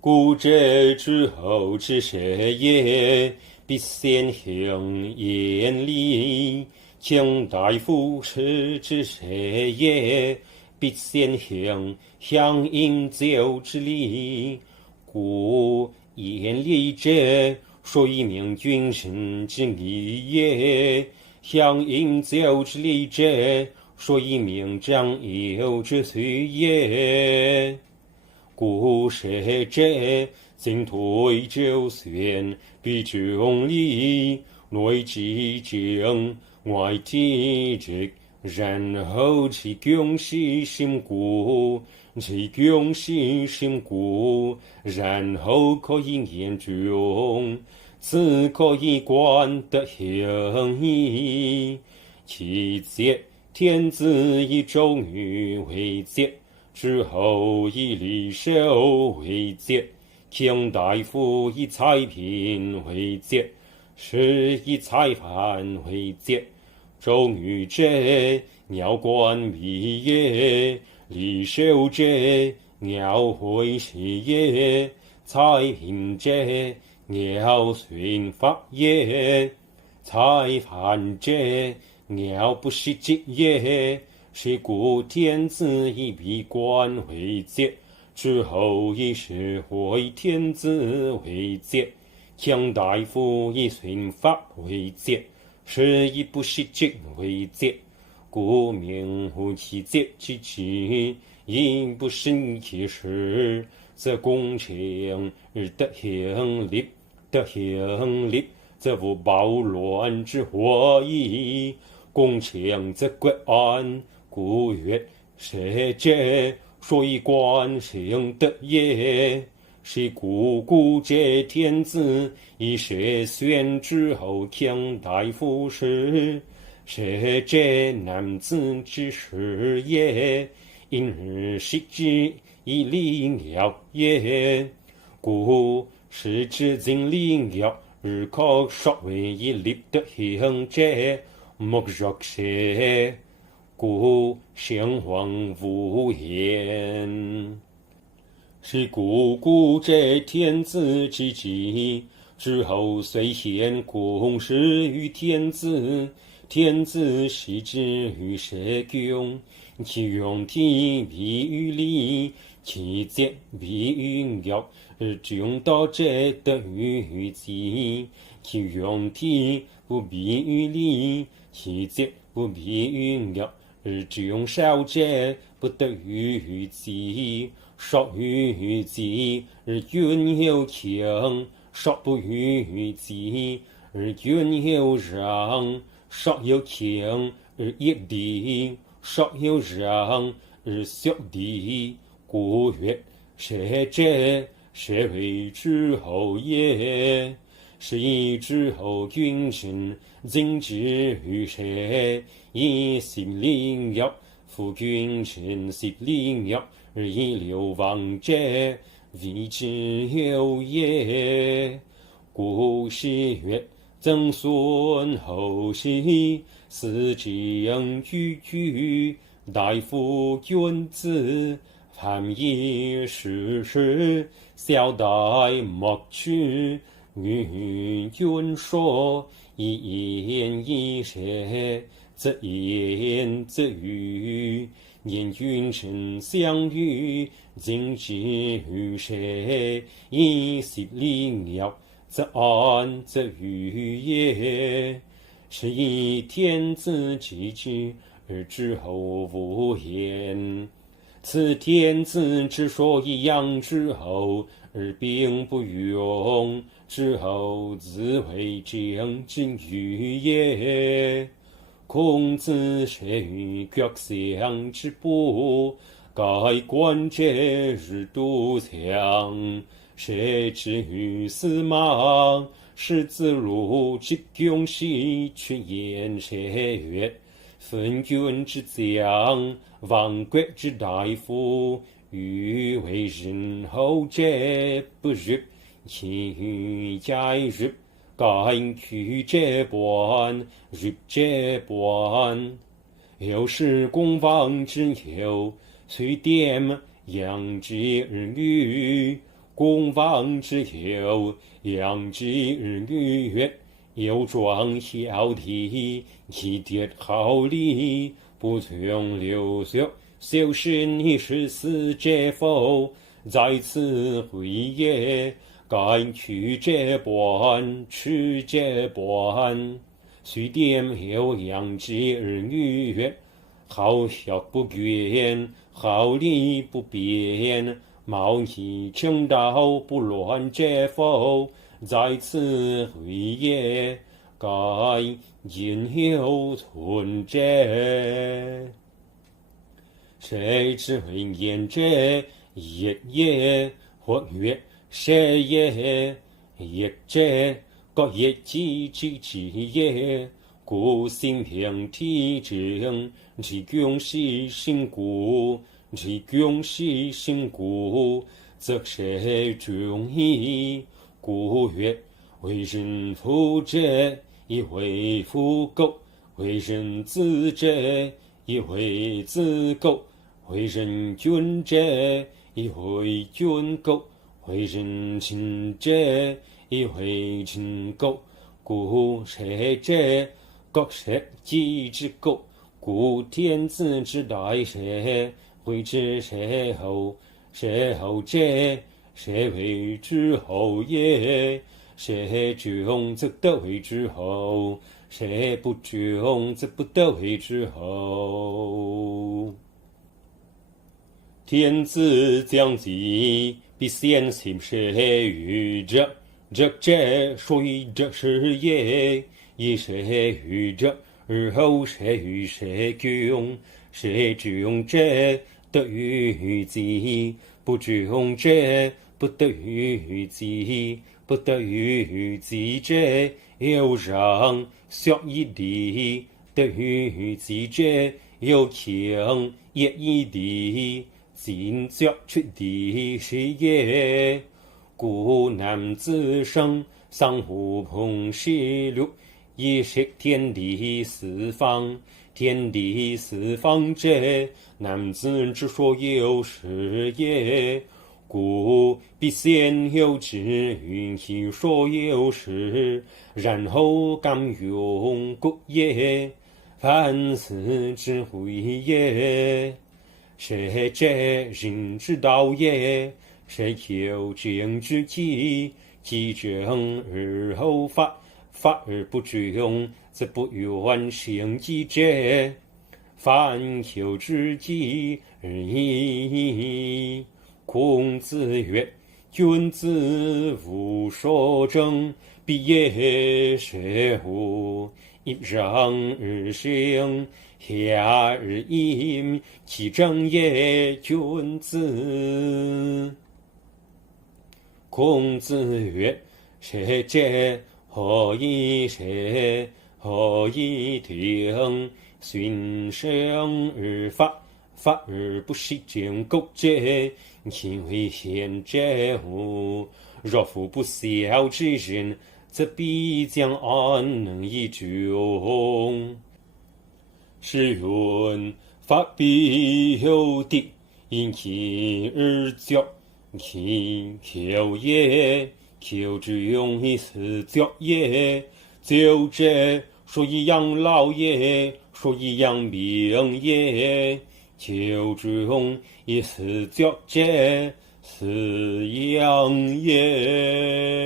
故者之后之社也，必先行严厉；卿大夫士之社也，必先行相应就之礼。故严厉者，说明君臣之礼也；相应就之礼者，说明长幼之岁也。故舍者，进退周旋，必中立，内之正，外之直。然后其公事心故，其公事心故，然后可以言中，此可以观得行矣。其节，天子以周瑜为节，之后以李寿为节，卿大夫以蔡平为节，士以蔡范为节。周瑜者，鸟冠毕也；李寿者，鸟会喜也；蔡平者，鸟训法也；蔡范者，鸟不识节也。是故天子以闭关为节，之后以是会天子为节，卿大夫以训法为节，是以不识节为节。故名乎其节之极，因不识其事，则公卿而得行立，得行立，则无暴乱之祸矣。公卿则国安。故曰：舍者，说以观行德也。是故者天子以舍宣之后，卿大夫士。舍者，男子之事也，因日食之以礼乐也。故士之尽礼乐，日可说为以立德行者，莫若舍。故先皇无言。是故者天子之极，之后虽贤公事于天子，天子视之于社公，其用体必于礼，其节必于乐，而君道者得于己，其用体不必于礼，其节不必于乐，而君少者不得于己。少于己，而君有卿；少不于己，而君有让；少有卿而益敌，少有让而小敌。故曰：舍者，舍为之后也。是以之后君臣尽之于社，以行礼乐；夫君臣行礼乐，而以流亡者，为之有也。故是曰：曾孙后世，司之居，大夫君子，phạm以事，小代莫取。与君说，一言一舌，则言则语。言君臣相与，尽之于社，以行礼乐，则安则语也。是以天子及之，而之后无言。此天子之所以养之后，而并不用，之后自为正之语也。孔子舍于脚相之步，盖观者日笃强，舍之于司马。使子路之公兮，去言舍曰：分君之将，亡国之大夫，欲为人后者，不入，其欲皆入。敢去者半，入者半。有时公王之友，虽典养之而女，公王之后，养之日月，有壮孝悌，以德好礼，不从流俗，修身以事死者否？在此会也，该去这般，去这般。虽点后养之日月，好孝不倦，好礼不变。贸易正道不乱者否？在此会也，该今后存者。谁之为言者？也，或曰谁也？也者，各业己之也。故心平体正，其公是心故。其公是心故，则谁中矣？故曰：为人父者，以为父狗；为人子者，以为子狗；为人君者，以为君狗；为人亲者，以为亲狗。故谁者，各谁己之狗。故天子之代谁？谓之谁后？谁后者，谁为之后也？谁忠则得为之后，谁不忠则不得为之后。天子将及，必先行谁与者？者者，谁者是也？以谁与者？而后谁与谁忠？谁忠者，得于己；不忠者，不得于己。不得于己者，有让小一地；得于己者，有强也一地。今作出地是也。故男子生，丧父朋是禄，以识天地四方。天地四方者，男子之所有是也。故必先有之，允其所有事，然后敢用故也。凡此之谓也。谁者，人之道也。谁有正之己，己正而后法，法而不忠，则不远行己者。凡有之己而已。孔子曰：君子无所争，必也谁乎？一让而行，下而饮，其正也君子。孔子曰：谁者？何以谁？何以听？循声而发，发而不识正故者，其为贤者乎？若夫不孝之人，则必将安能以终？是云：法必有敌，因其而教。其求也，求之用以死教也。教者，所以养老也，所以养病也。求之用以死教者，死养也。